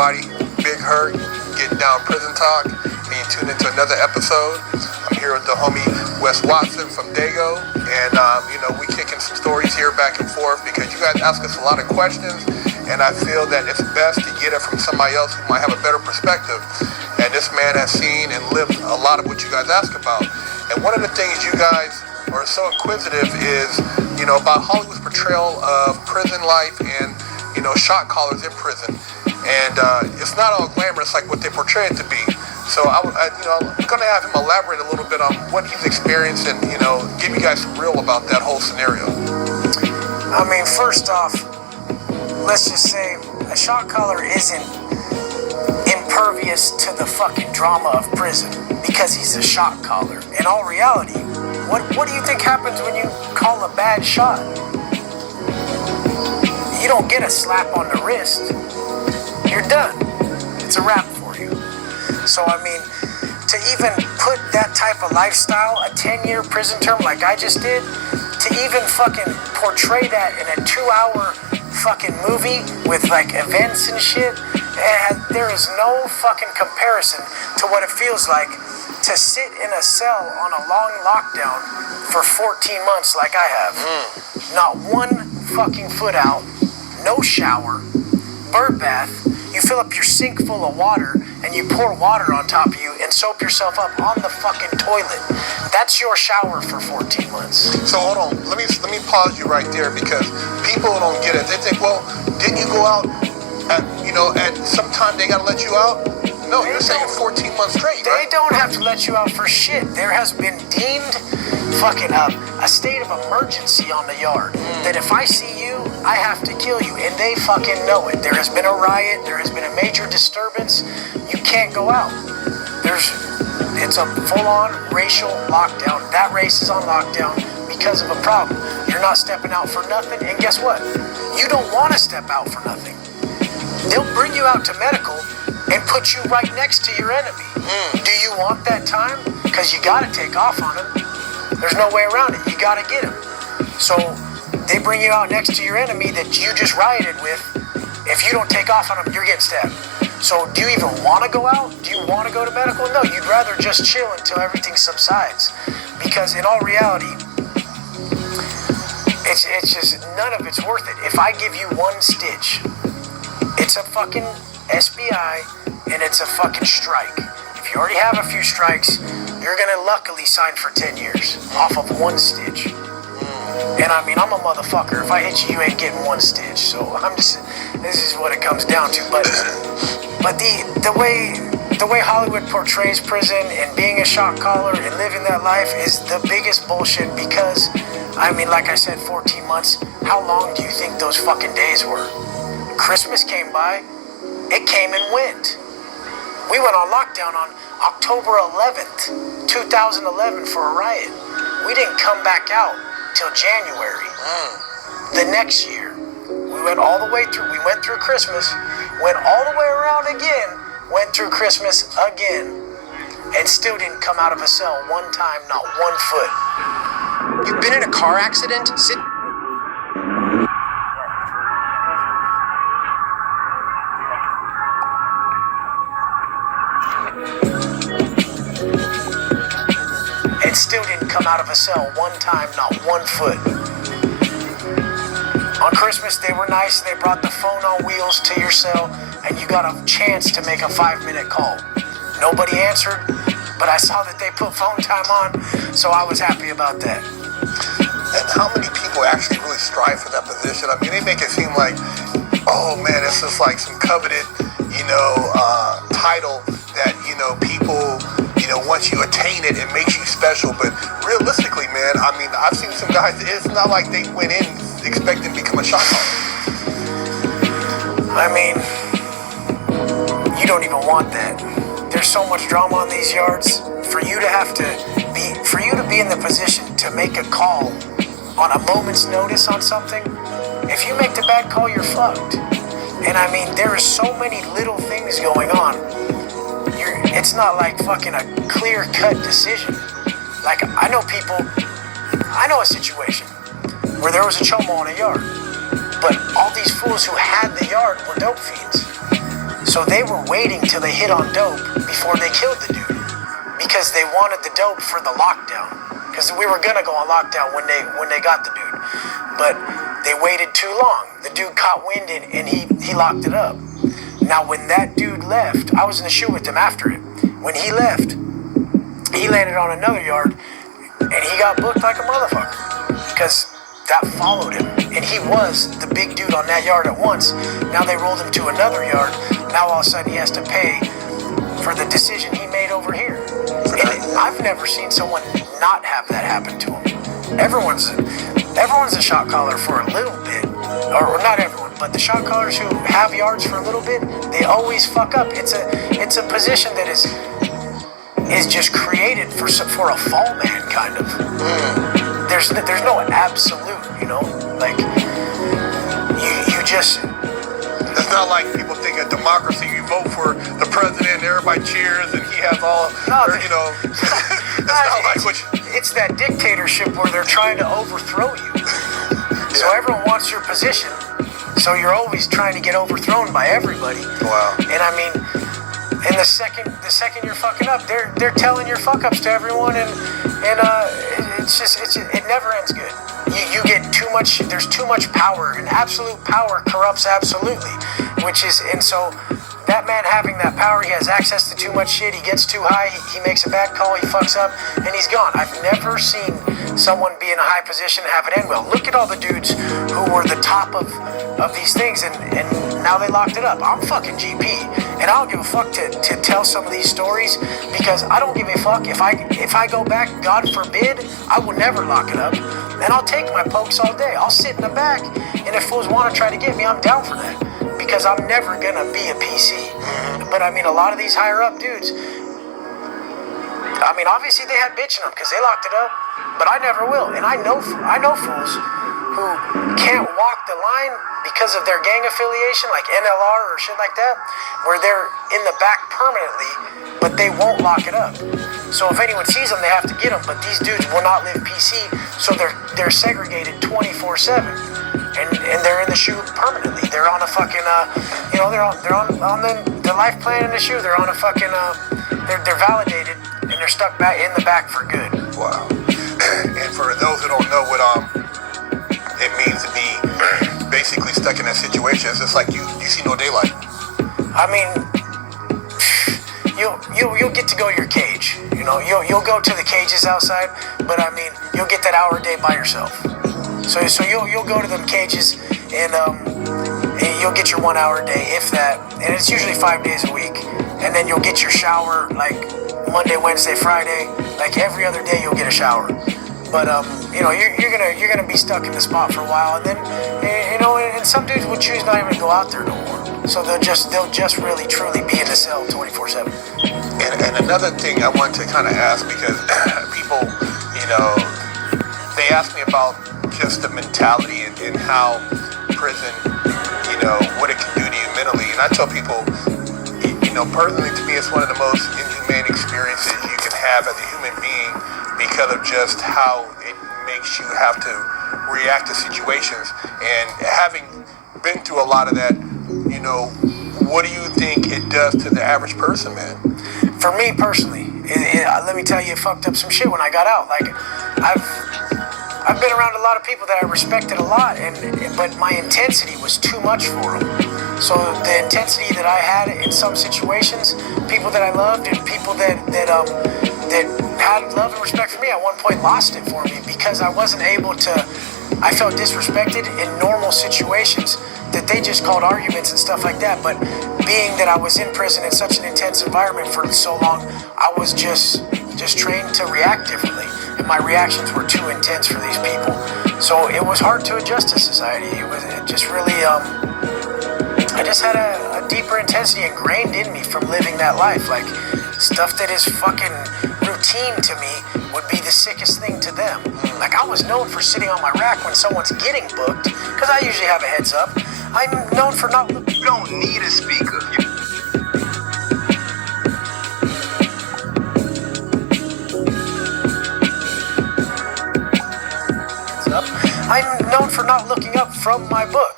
everybody? Big Hurt, getting down prison talk, and you tune into another episode. I'm here with the homie Wes Watson from Dago, and we kicking some stories here back and forth because you guys ask us a lot of questions, and I feel that it's best to get it from somebody else who might have a better perspective. And this man has seen and lived a lot of what you guys ask about. And one of the things you guys are so inquisitive is, about Hollywood's portrayal of prison life and, shot callers in prison. And it's not all glamorous like what they portray it to be. So I'm going to have him elaborate a little bit on what he's experienced and, give you guys some real about that whole scenario. I mean, first off, let's just say a shot caller isn't impervious to the fucking drama of prison because he's a shot caller. In all reality, what do you think happens when you call a bad shot? You don't get a slap on the wrist. You're done. It's a wrap for you. So, I mean, to even put that type of lifestyle, a 10-year prison term like I just did, to even fucking portray that in a 2-hour fucking movie with like events and shit, there is no fucking comparison to what it feels like to sit in a cell on a long lockdown for 14 months like I have. Not one fucking foot out, no shower, bird bath. You fill up your sink full of water and you pour water on top of you and soap yourself up on the fucking toilet. That's your shower for 14 months. So hold on, let me pause you right there because people don't get it. They think, well, didn't you go out at some time they gotta let you out? No, you're saying 14 months straight, right? They don't have to let you out for shit. There has been deemed fucking a state of emergency on the yard. That if I see you, I have to kill you. And they fucking know it. There has been a riot. There has been a major disturbance. You can't go out. It's a full-on racial lockdown. That race is on lockdown because of a problem. You're not stepping out for nothing. And guess what? You don't want to step out for nothing. They'll bring you out to medical and put you right next to your enemy. Do you want that time? Because you got to take off on him. There's no way around it. You got to get him. So they bring you out next to your enemy that you just rioted with. If you don't take off on him, you're getting stabbed. So do you even want to go out? Do you want to go to medical? No, you'd rather just chill until everything subsides. Because in all reality, it's just none of it's worth it. If I give you one stitch, it's a fucking SBI and it's a fucking strike. If you already have a few strikes, you're gonna luckily sign for 10 years off of one stitch. And I mean, I'm a motherfucker. If I hit you, you ain't getting one stitch. So this is what it comes down to. But the way Hollywood portrays prison and being a shot caller and living that life is the biggest bullshit because, I mean, like I said, 14 months, how long do you think those fucking days were? Christmas came by, it came and went. We went on lockdown on October 11th, 2011 for a riot. We didn't come back out till January. The next year, we went all the way through. We went through Christmas, went all the way around again, went through Christmas again, and still didn't come out of a cell one time, not 1 foot. You've been in a car accident? And still didn't come out of a cell one time, not 1 foot. On Christmas, they were nice. They brought the phone on wheels to your cell, and you got a chance to make a 5-minute call. Nobody answered, but I saw that they put phone time on, so I was happy about that. And how many people actually really strive for that position? I mean, they make it seem like, oh man, it's just like some coveted, title that, people, once you attain it, it makes you special. But realistically, man, I mean, I've seen some guys, it's not like they went in expecting to become a shot caller. I mean, you don't even want that. There's so much drama on these yards. For you to be in the position to make a call on a moment's notice on something, if you make the bad call, you're fucked. And I mean, there are so many little things going on. It's not like fucking a clear-cut decision. Like, I know a situation where there was a chomo in a yard, but all these fools who had the yard were dope fiends. So they were waiting till they hit on dope before they killed the dude, because they wanted the dope for the lockdown. Because we were gonna go on lockdown when they got the dude, but they waited too long. The dude caught wind and he locked it up. Now when that dude left, I was in the shoe with him after it. When he left, he landed on another yard and he got booked like a motherfucker because that followed him. And he was the big dude on that yard at once. Now they rolled him to another yard. Now all of a sudden he has to pay for the decision he made over here. And I've never seen someone not have that happen to him. Everyone's a shot caller for a little bit, or not everyone, but the shot callers who have yards for a little bit, they always fuck up. It's a position that is just created for a fall man kind of. There's no absolute, you know, like you just. It's not like people think of democracy. You vote for the president, everybody cheers, and he has all, you know. It's not like what. It's that dictatorship where they're trying to overthrow you. So everyone wants your position. So you're always trying to get overthrown by everybody. Wow. And I mean, and the second you're fucking up, they're telling your fuck ups to everyone, and it never ends good. You get too much. There's too much power, and absolute power corrupts absolutely. And so that man having that power, he has access to too much shit. He gets too high. He makes a bad call. He fucks up, and he's gone. I've never seen someone be in a high position and have it end well. Look at all the dudes who were the top of these things, and now they locked it up. I'm fucking GP, and I don't give a fuck to tell some of these stories, because I don't give a fuck if I go back. God forbid, I will never lock it up, and I'll take my pokes all day. I'll sit in the back, and if fools want to try to get me, I'm down for that, because I'm never gonna be a PC. But I mean, a lot of these higher up dudes, I mean, obviously they had bitch in them because they locked it up, but I never will. And I know fools who can't walk the line because of their gang affiliation, like NLR or shit like that, where they're in the back permanently, but they won't lock it up. So if anyone sees them, they have to get them. But these dudes will not live PC, so they're segregated 24/7, and they're in the shoe permanently. They're on a fucking they're on the life plan in the shoe. They're on a fucking they're validated, and they're stuck back in the back for good. Wow. And for those who don't know what it means to be basically stuck in that situation, it's just like you see no daylight. I mean, you'll get to go to your cage. You know, you'll go to the cages outside, but I mean, you'll get that hour a day by yourself. So you'll go to them cages, and you'll get your 1 hour a day, if that, and it's usually 5 days a week. And then you'll get your shower like Monday, Wednesday, Friday. Like every other day, you'll get a shower. But you're gonna be stuck in the spot for a while, and then and some dudes will choose not even to go out there no more. So they'll just really truly be in the cell 24/7. And another thing I want to kind of ask, because people, they ask me about just the mentality and how prison, what it can do to you mentally. And I tell people, personally, to me, it's one of the most inhumane experiences you can have as a human being, because of just how it makes you have to react to situations. And having been through a lot of that, what do you think it does to the average person, man? For me personally, let me tell you, it fucked up some shit when I got out. Like, I've been around a lot of people that I respected a lot, but my intensity was too much for them. So the intensity that I had in some situations, people that I loved and people that had love and respect for me, at one point lost it for me, because I wasn't able to. I felt disrespected in normal situations that they just called arguments and stuff like that. But being that I was in prison in such an intense environment for so long, I was just trained to react differently, and my reactions were too intense for these people. So it was hard to adjust to society. It just really, I just had a deeper intensity ingrained in me from living that life. Like, stuff that is fucking routine to me would be the sickest thing to them. Like, I was known for sitting on my rack when someone's getting booked, because I usually have a heads up. I'm known for not looking. You don't need a speaker. I'm known for not looking up from my book.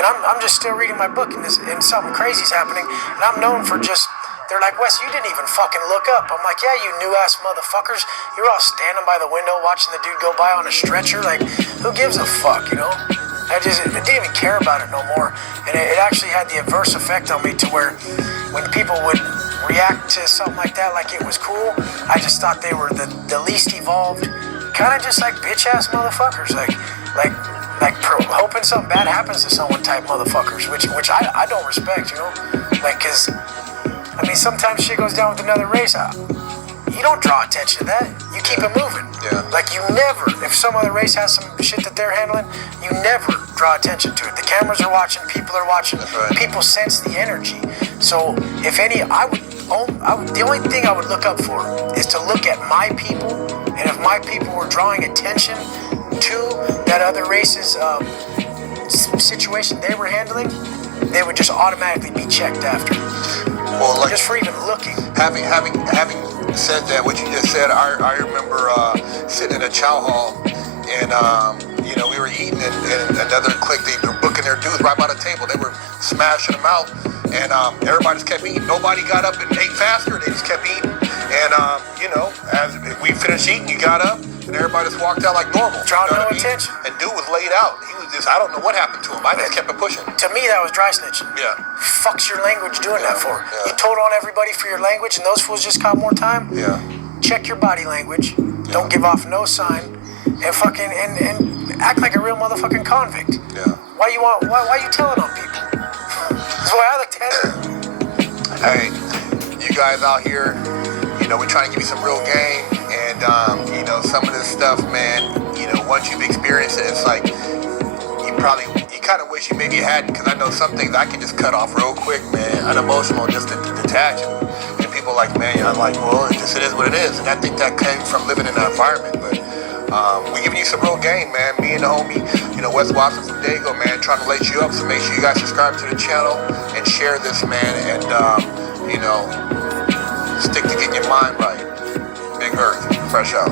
And I'm just still reading my book, and something crazy's happening, and I'm known for just. They're like, Wes, you didn't even fucking look up. I'm like, yeah, you new ass motherfuckers. You were all standing by the window watching the dude go by on a stretcher. Like, who gives a fuck, you know? I didn't even care about it no more. And it actually had the adverse effect on me to where when people would react to something like that, like it was cool, I just thought they were the least evolved, kind of just like bitch ass motherfuckers. Like hoping something bad happens to someone type motherfuckers, which I don't respect, you know? Like, cause, I mean, sometimes shit goes down with another race. You don't draw attention to that. You keep it moving. Yeah. Like, you never, if some other race has some shit that they're handling, you never draw attention to it. The cameras are watching, people are watching, right. People sense the energy. So, if any, the only thing I would look up for is to look at my people, and if my people were drawing attention to that other race's situation they were handling, they would just automatically be checked after. Well, like, just for even looking. Having said that, what you just said, I remember sitting in a chow hall, and you know, we were eating, and another clique, they were booking their dudes right by the table. They were smashing them out, and everybody just kept eating. Nobody got up and ate faster. They just kept eating, and you know, as we finished eating, you got up, and everybody just walked out like normal. Drawing no what I mean? attention. And dude was laid out. He was just, I don't know what happened to him. I just kept it pushing. To me, that was dry snitching. Yeah. Fuck's your language doing that for? Yeah. You told on everybody for your language, and those fools just caught more time? Yeah. Check your body language. Yeah. Don't give off no sign. And fucking, and act like a real motherfucking convict. Yeah. Why you telling on people? That's the way I looked at it. Hey, you guys out here, you know, we're trying to give you some real game, and you know, some of this stuff, man, you know, once you've experienced it, it's like you kind of wish you maybe hadn't, because I know some things I can just cut off real quick, man, unemotional, just to detach, and people like, man, I'm like, well, it is what it is, and I think that came from living in that environment. But we giving you some real game, man. Me and the homie, you know, Wes Watson from Dago, man, trying to lace you up. So make sure you guys subscribe to the channel and share this, man, and you know, stick to getting your mind right. Big Earth, fresh out.